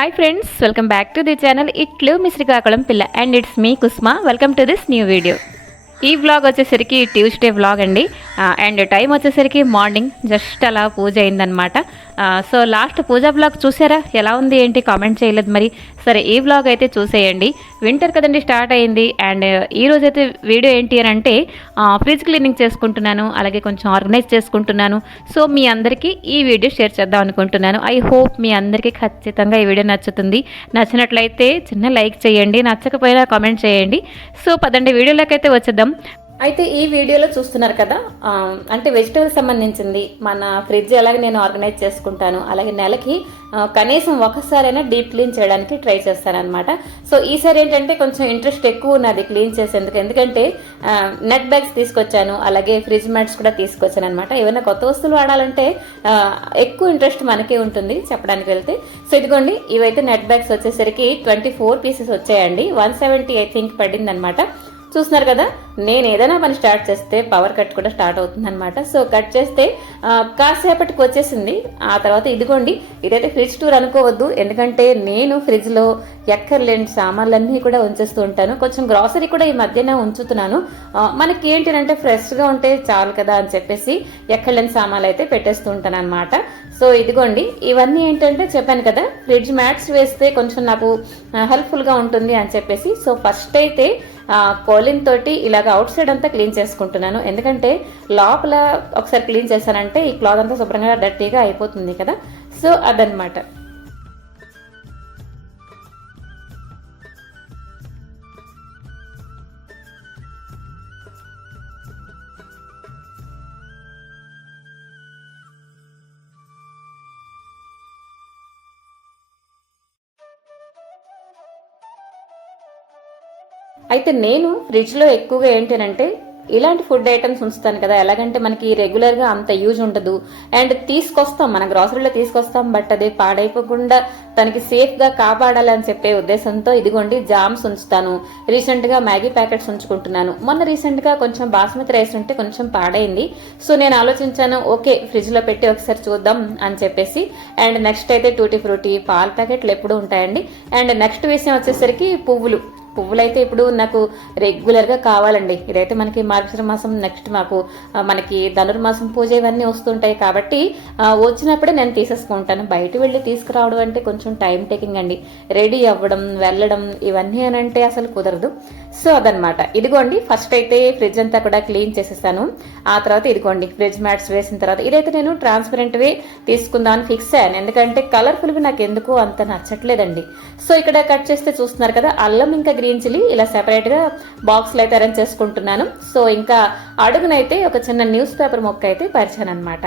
Hi friends, welcome back to the channel. Itlu Misrikakulam Pilla and it's me Kusma. Welcome to this new video. ఈ vlog వచ్చేసరికి Tuesday vlog అండి. And time వచ్చేసరికి morning just అలా పూజ అయిందనమాట. So last పూజ vlog చూసారా, ఎలా ఉంది ఏంటి కామెంట్ చేయలేదు మరి. సరే, ఈ వ్లాగ్ అయితే చూసేయండి. వింటర్ కదండి స్టార్ట్ అయింది. అండ్ ఈ రోజైతే వీడియో ఏంటి అని అంటే ఫ్రిడ్జ్ క్లీనింగ్ చేసుకుంటున్నాను, అలాగే కొంచెం ఆర్గనైజ్ చేసుకుంటున్నాను. సో మీ అందరికీ ఈ వీడియో షేర్ చేద్దాం అనుకుంటున్నాను. ఐ హోప్ మీ అందరికీ ఖచ్చితంగా ఈ వీడియో నచ్చుతుంది. నచ్చినట్లయితే చిన్న లైక్ చేయండి, నచ్చకపోయినా కామెంట్ చేయండి. సో పదండి వీడియోలోకి అయితే వచ్చేద్దాం. అయితే ఈ వీడియోలో చూస్తున్నారు కదా, అంటే వెజిటేబుల్ సంబంధించింది మన ఫ్రిడ్జ్ ఎలాగ నేను ఆర్గనైజ్ చేసుకుంటాను, అలాగే నెలకి కనీసం ఒకసారైనా డీప్ క్లీన్ చేయడానికి ట్రై చేస్తానన్నమాట. సో ఈసారి ఏంటంటే కొంచెం ఇంట్రెస్ట్ ఎక్కువ ఉన్నది క్లీన్ చేసేందుకు, ఎందుకంటే నెట్ బ్యాగ్స్ తీసుకొచ్చాను, అలాగే ఫ్రిడ్జ్ మ్యాట్స్ కూడా తీసుకొచ్చాను అనమాట. ఏమైనా కొత్త వస్తువులు వాడాలంటే ఎక్కువ ఇంట్రెస్ట్ మనకే ఉంటుంది చెప్పడానికి వెళ్తే. సో ఇదిగోండి, ఇవైతే నెట్ బ్యాగ్స్ వచ్చేసరికి 24 పీసెస్ వచ్చాయండి. 170 ఐ థింక్ పడింది అనమాట. చూస్తున్నారు కదా, నేను ఏదైనా పని స్టార్ట్ చేస్తే పవర్ కట్ కూడా స్టార్ట్ అవుతుంది అనమాట. సో కట్ చేస్తే కాసేపటికి వచ్చేసింది. ఆ తర్వాత ఇదిగోండి, ఇదైతే ఫ్రిడ్జ్ టూర్ అనుకోవద్దు, ఎందుకంటే నేను ఫ్రిడ్జ్లో ఎక్కర్లేని సామాన్లన్నీ కూడా ఉంచేస్తూ ఉంటాను. కొంచెం గ్రాసరీ కూడా ఈ మధ్యన ఉంచుతున్నాను. మనకి ఏంటంటే ఫ్రెష్గా ఉంటే చాలు కదా అని చెప్పేసి ఎక్కర్లేని సామాన్లు అయితే పెట్టేస్తూ ఉంటాను అనమాట. సో ఇదిగోండి, ఇవన్నీ ఏంటంటే చెప్పాను కదా, ఫ్రిడ్జ్ మ్యాట్స్ వేస్తే కొంచెం నాకు హెల్ప్ఫుల్గా ఉంటుంది అని చెప్పేసి. సో ఫస్ట్ అయితే కోలిన్ తోటి ఇలాగ అవుట్ సైడ్ అంతా క్లీన్ చేసుకుంటున్నాను, ఎందుకంటే లోపల ఒకసారి క్లీన్ చేశానంటే ఈ క్లాత్ అంతా శుభ్రంగా డర్టీగా అయిపోతుంది కదా. సో అదనమాట. అయితే నేను ఫ్రిడ్జ్లో ఎక్కువగా ఏంటంటే ఇలాంటి ఫుడ్ ఐటమ్స్ ఉంచుతాను కదా, ఎలాగంటే మనకి రెగ్యులర్గా అంత యూజ్ ఉండదు. అండ్ తీసుకొస్తాం, మన గ్రాసరీలో తీసుకొస్తాం, బట్ అది పాడైపోకుండా తనకి సేఫ్గా కాపాడాలని చెప్పే ఉద్దేశంతో ఇదిగోండి జామ్స్ ఉంచుతాను. రీసెంట్గా మ్యాగీ ప్యాకెట్స్ ఉంచుకుంటున్నాను. మొన్న రీసెంట్గా కొంచెం బాస్మతి రైస్ ఉంటే కొంచెం పాడైంది. సో నేను ఆలోచించాను, ఓకే ఫ్రిడ్జ్లో పెట్టి ఒకసారి చూద్దాం అని చెప్పేసి. అండ్ నెక్స్ట్ అయితే టూటీ ఫ్రూటీ పాల ప్యాకెట్లు ఎప్పుడు ఉంటాయండి. అండ్ నెక్స్ట్ విషయం వచ్చేసరికి పువ్వులు అయితే ఇప్పుడు నాకు రెగ్యులర్గా కావాలండి. ఇదైతే మనకి మార్గశిర మాసం, నెక్స్ట్ మనకి ధనుర్మాసం పూజ ఇవన్నీ వస్తుంటాయి కాబట్టి వచ్చినప్పుడే నేను తీసేసుకుంటాను. బయట వెళ్ళి తీసుకురావడం అంటే కొంచెం టైం టేకింగ్ అండి. రెడీ అవ్వడం, వెళ్ళడం ఇవన్నీ అని అంటే అసలు కుదరదు. సో అదనమాట. ఇదిగోండి, ఫస్ట్ అయితే ఫ్రిడ్జ్ అంతా కూడా క్లీన్ చేసేసాను. ఆ తర్వాత ఇదిగోండి ఫ్రిడ్జ్ మ్యాట్స్ వేసిన తర్వాత ఇదైతే నేను ట్రాన్స్పరెంట్వే తీసుకుందామని ఫిక్స్ అయ్యాను, ఎందుకంటే కలర్ఫుల్గా నాకు ఎందుకు అంత నచ్చట్లేదండి. సో ఇక్కడ కట్ చేస్తే చూస్తున్నారు కదా, అల్లం ఇంకా గ్రీన్ చిల్లీ ఇలా సెపరేట్ గా బాక్స్ లో అయితే అరేంజ్ చేసుకుంటున్నాను. సో ఇంకా అడుగునైతే ఒక చిన్న న్యూస్ పేపర్ మొక్క అయితే పరిచాను అనమాట.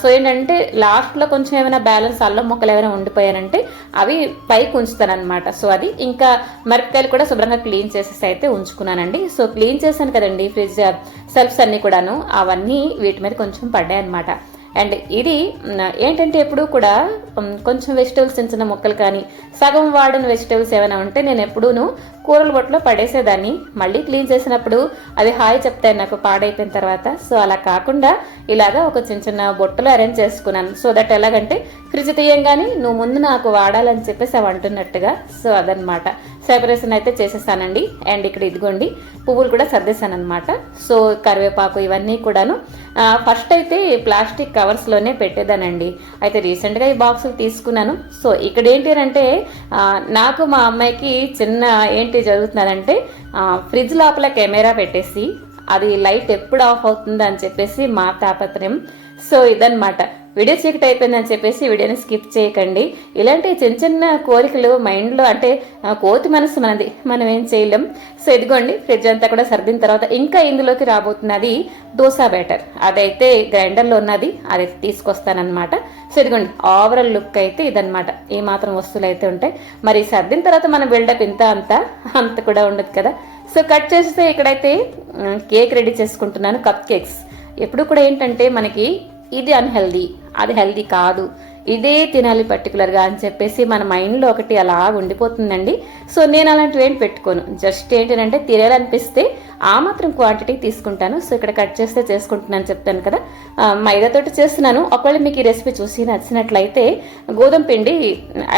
సో ఏంటంటే లాస్ట్ లో కొంచెం ఏమైనా బ్యాలెన్స్ అల్లం మొక్కలు ఏమైనా ఉండిపోయానంటే అవి పైకి ఉంచుతాను అనమాట. సో అది ఇంకా మిరపకాయలు కూడా శుభ్రంగా క్లీన్ చేసేసి అయితే ఉంచుకున్నానండి. సో క్లీన్ చేశాను కదండి ఫ్రిడ్జ్ సెల్ఫ్స్ అన్ని కూడాను, అవన్నీ వీటి మీద కొంచెం పడ్డాయి అనమాట. అండ్ ఇది ఏంటంటే ఎప్పుడు కూడా కొంచెం వెజిటేబుల్స్ చిన్న చిన్న ముక్కలు కానీ సగం వాడిన వెజిటేబుల్స్ ఏమైనా ఉంటే నేను ఎప్పుడూను కూరల బొట్టలో పడేసేదాన్ని. మళ్ళీ క్లీన్ చేసినప్పుడు అవి హాయ్ చెప్తాయి నాకు పాడైపోయిన తర్వాత. సో అలా కాకుండా ఇలాగా ఒక చిన్న చిన్న బొట్టలో అరేంజ్ చేసుకున్నాను. సో దట్ ఎలాగంటే ఫ్రిడ్జ్ తీయంగానే నువ్వు ముందు నాకు వాడాలని చెప్పేసి అవి అంటున్నట్టుగా. సో అదనమాట, సెపరేషన్ అయితే చేసేసానండి. అండ్ ఇక్కడ ఇదిగోండి పువ్వులు కూడా సర్దేశాను అనమాట. సో కరివేపాకు ఇవన్నీ కూడాను ఫస్ట్ అయితే ప్లాస్టిక్ కవర్స్లోనే పెట్టేదానండి. అయితే రీసెంట్గా ఈ బాక్సులు తీసుకున్నాను. సో ఇక్కడ ఏంటి అంటే నాకు మా అమ్మాయికి చిన్న ఏంటి జరుగుతున్నదంటే ఫ్రిడ్జ్ లోపల కెమెరా పెట్టేసి అది లైట్ ఎప్పుడు ఆఫ్ అవుతుంది అని చెప్పేసి మా తాపత్రయం. సో ఇదనమాట. వీడియో చీకటి అయిపోయిందని చెప్పేసి వీడియోని స్కిప్ చేయకండి. ఇలాంటి చిన్న చిన్న కోరికలు మైండ్లో, అంటే కోతి మనసు మనది, మనం ఏం చేయలేం. సో ఇదిగోండి ఫ్రిడ్జ్ అంతా కూడా సర్దిన తర్వాత ఇంకా ఇందులోకి రాబోతున్నది దోశ బ్యాటర్. అదైతే గ్రైండర్లో ఉన్నది, అది తీసుకొస్తానమాట. సో ఇదిగోండి ఓవరాల్ లుక్ అయితే ఇదనమాట. ఏ మాత్రం వస్తువులు అయితే ఉంటాయి. మరి సర్దిన తర్వాత మన బిల్డప్ అంత కూడా ఉండదు కదా. సో కట్ చేస్తే ఇక్కడైతే కేక్ రెడీ చేసుకుంటున్నాను, కప్ కేక్స్. ఎప్పుడు కూడా ఏంటంటే మనకి ఇది అన్హెల్దీ, అది హెల్దీ కాదు, ఇదే తినాలి పర్టికులర్గా అని చెప్పేసి మన మైండ్లో ఒకటి అలా ఉండిపోతుందండి. సో నేను అలాంటివి ఏం పెట్టుకోను. జస్ట్ ఏంటంటే తినాలనిపిస్తే ఆ మాత్రం క్వాంటిటీ తీసుకుంటాను. సో ఇక్కడ కట్ చేస్తే చేసుకుంటున్నాను చెప్తాను కదా. మైదాతోటి చేస్తున్నాను. ఒకవేళ మీకు ఈ రెసిపీ చూసి నచ్చినట్లయితే గోధుమ పిండి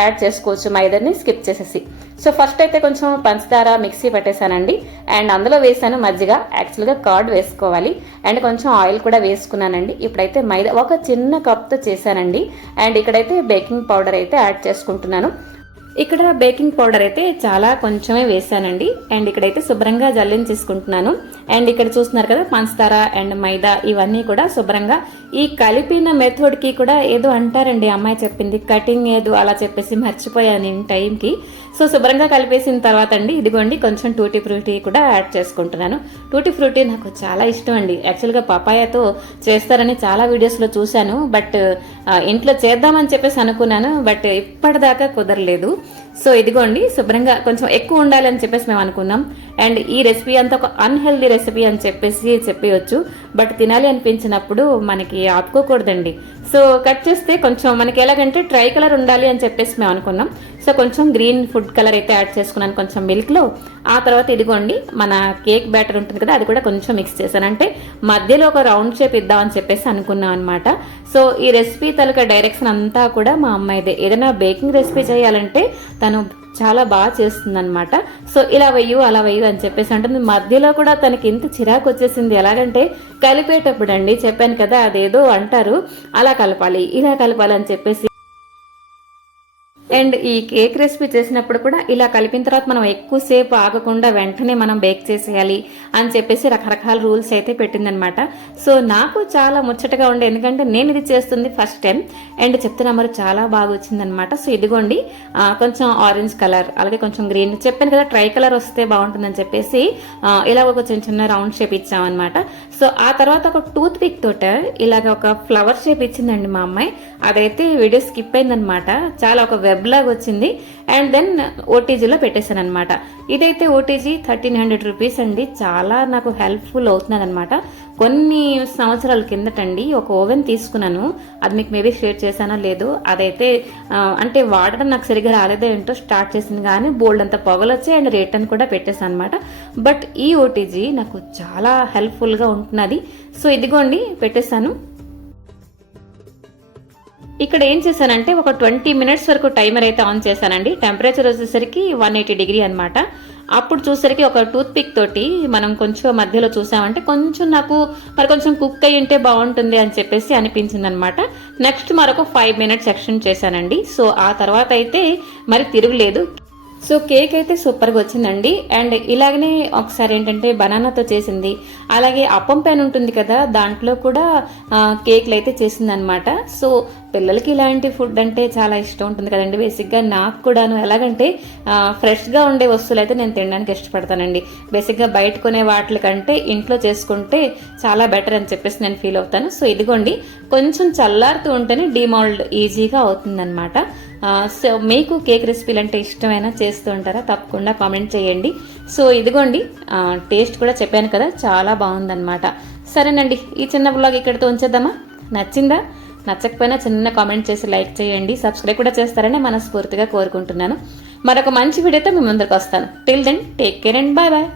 యాడ్ చేసుకోవచ్చు, మైదాని స్కిప్ చేసేసి. సో ఫస్ట్ అయితే కొంచెం పంచదార మిక్సీ పెట్టేశానండి, అండ్ అందులో వేసాను మజ్జిగ, యాక్చువల్గా కర్డ్ వేసుకోవాలి, అండ్ కొంచెం ఆయిల్ కూడా వేసుకున్నానండి. ఇప్పుడైతే మైదా ఒక చిన్న కప్తో చేశానండి, అండ్ ఇక్కడైతే బేకింగ్ పౌడర్ అయితే యాడ్ చేసుకుంటున్నాను. ఇక్కడ బేకింగ్ పౌడర్ అయితే చాలా కొంచెమే వేసానండి, అండ్ ఇక్కడైతే శుభ్రంగా జల్లించేసుకుంటున్నాను. అండ్ ఇక్కడ చూస్తున్నారు కదా పంచదార అండ్ మైదా ఇవన్నీ కూడా శుభ్రంగా ఈ కలిపిన మెథడ్కి కూడా ఏదో అంటారండి, అమ్మాయి చెప్పింది కటింగ్ ఏదో అలా చెప్పేసి మర్చిపోయాను నేను టైంకి. సో శుభ్రంగా కలిపేసిన తర్వాత అండి ఇదిగోండి కొంచెం టూటీ ఫ్రూటీ కూడా యాడ్ చేసుకుంటున్నాను. టూటీ ఫ్రూటీ నాకు చాలా ఇష్టం అండి. యాక్చువల్గా పపాయాతో చేస్తారని చాలా వీడియోస్లో చూశాను, బట్ ఇంట్లో చేద్దామని చెప్పేసి అనుకున్నాను, బట్ ఇప్పటిదాకా కుదరలేదు. సో ఇదిగోండి శుభ్రంగా కొంచెం ఎక్కువ ఉండాలి అని చెప్పేసి మేము అనుకున్నాం. అండ్ ఈ రెసిపీ అంతా ఒక అన్హెల్దీ రెసిపీ అని చెప్పేసి చెప్పవచ్చు, బట్ తినాలి అనిపించినప్పుడు మనకి ఆపుకోకూడదండి. సో కట్ చేస్తే కొంచెం మనకి ఎలాగంటే ట్రై కలర్ ఉండాలి అని చెప్పేసి మేము అనుకున్నాం. సో కొంచెం గ్రీన్ ఫుడ్ కలర్ అయితే యాడ్ చేసుకున్నాను కొంచెం మిల్క్లో. ఆ తర్వాత ఇదిగోండి మన కేక్ బ్యాటర్ ఉంటుంది కదా, అది కూడా కొంచెం మిక్స్ చేశాను. అంటే మధ్యలో ఒక రౌండ్ షేప్ ఇద్దామని చెప్పేసి అనుకున్నాం అనమాట. సో ఈ రెసిపీ తాలూకా డైరెక్షన్ అంతా కూడా మా అమ్మాయిదే. ఏదైనా బేకింగ్ రెసిపీ చేయాలంటే తను చాలా బాగా చేస్తుంది అనమాట. సో ఇలా వెయ్యు అలా వెయ్యు అని చెప్పేసి అంటుంది. మధ్యలో కూడా తనకి ఎంత చిరాకు వచ్చేసింది. ఎలాగంటే కలిపేటప్పుడు అండి చెప్పాను కదా అదేదో అంటారు, అలా కలపాలి ఇలా కలపాలి అని చెప్పేసి. అండ్ ఈ కేక్ రెసిపీ చేసినప్పుడు కూడా ఇలా కలిపిన తర్వాత మనం ఎక్కువసేపు ఆగకుండా వెంటనే మనం బేక్ చేసేయాలి అని చెప్పేసి రకరకాల రూల్స్ అయితే పెట్టిందనమాట. సో నాకు చాలా ముచ్చటగా ఉండే, ఎందుకంటే నేను ఇది చేస్తుంది ఫస్ట్ టైం, అండ్ చెప్తున్నా మరి చాలా బాగా వచ్చిందనమాట. సో ఇదిగోండి కొంచెం ఆరెంజ్ కలర్ అలాగే కొంచెం గ్రీన్, చెప్పాను కదా ట్రై కలర్ వస్తే బాగుంటుందని చెప్పేసి ఇలా ఒక చిన్న చిన్న రౌండ్ షేప్ ఇచ్చామన్నమాట. సో ఆ తర్వాత ఒక టూత్ పిక్ తోట ఇలాగ ఒక ఫ్లవర్ షేప్ ఇచ్చిందండి మా అమ్మాయి. అదైతే వీడియో స్కిప్ అయిందనమాట, చాలా ఒక వెబ్ లాగా వచ్చింది. అండ్ దెన్ ఓటీజీలో పెట్టేశాను అనమాట. ఇదైతే ఓటీజీ 1300 రూపీస్ అండి. చాలా నాకు హెల్ప్ఫుల్ అవుతున్నది అనమాట. కొన్ని సంవత్సరాల కిందటండి ఒక ఓవెన్ తీసుకున్నాను, అది మీకు మేబీ షేర్ చేశానో లేదు. అదైతే అంటే వాడడం నాకు సరిగ్గా రాలేదో ఏంటో స్టార్ట్ చేసింది, కానీ బోల్డ్ అంత పొగలు వచ్చి అండ్ రిటర్న్ కూడా పెట్టేశాను అనమాట. బట్ ఈ ఓటీజీ నాకు చాలా హెల్ప్ఫుల్గా ఉంటున్నది. సో ఇదిగోండి పెట్టేశాను. ఇక్కడ ఏం చేశానంటే ఒక 20 మినిట్స్ వరకు టైమర్ అయితే ఆన్ చేశానండి. టెంపరేచర్ వచ్చేసరికి 180 డిగ్రీ అనమాట. అప్పుడు చూసరికి ఒక టూత్ పిక్ తోటి మనం కొంచెం మధ్యలో చూసామంటే కొంచెం నాకు మరి కొంచెం కుక్ అయ్యి ఉంటే బాగుంటుంది అని చెప్పేసి అనిపించింది అనమాట. నెక్స్ట్ మరొక 5 మినిట్స్ ఎక్స్టెండ్ చేశానండి. సో ఆ తర్వాత అయితే మరి తిరుగులేదు. సో కేక్ అయితే సూపర్గా వచ్చిందండి. అండ్ ఇలాగనే ఒకసారి ఏంటంటే బనానాతో చేసింది, అలాగే అప్పం ప్యాన్ ఉంటుంది కదా దాంట్లో కూడా కేక్లు అయితే చేసింది అనమాట. సో పిల్లలకి ఇలాంటి ఫుడ్ అంటే చాలా ఇష్టం ఉంటుంది కదండి. బేసిక్గా నాకు కూడాను ఎలాగంటే ఫ్రెష్గా ఉండే వస్తువులు అయితే నేను తినడానికి ఇష్టపడతానండి. బేసిక్గా బయట కొనే వాటి కంటే ఇంట్లో చేసుకుంటే చాలా బెటర్ అని చెప్పేసి నేను ఫీల్ అవుతాను. సో ఇదిగోండి కొంచెం చల్లారుతూ ఉంటేనే డిమాల్డ్ ఈజీగా అవుతుందన్నమాట. సో మీకు కేక్ రెసిపీలు అంటే ఇష్టమైనా చేస్తూ ఉంటారా? తప్పకుండా కామెంట్ చేయండి. సో ఇదిగోండి టేస్ట్ కూడా చెప్పాను కదా చాలా బాగుందన్నమాట. సరేనండి, ఈ చిన్న బ్లాగ్ ఇక్కడితో ఉంచేద్దామా? నచ్చిందా? నచ్చకపోయినా చిన్న కామెంట్ చేసి లైక్ చేయండి, సబ్స్క్రైబ్ కూడా చేస్తారని మనస్ఫూర్తిగా కోరుకుంటున్నాను. మరొక మంచి వీడియోతో మీ ముందుకు వస్తాను. Till then take care and bye bye.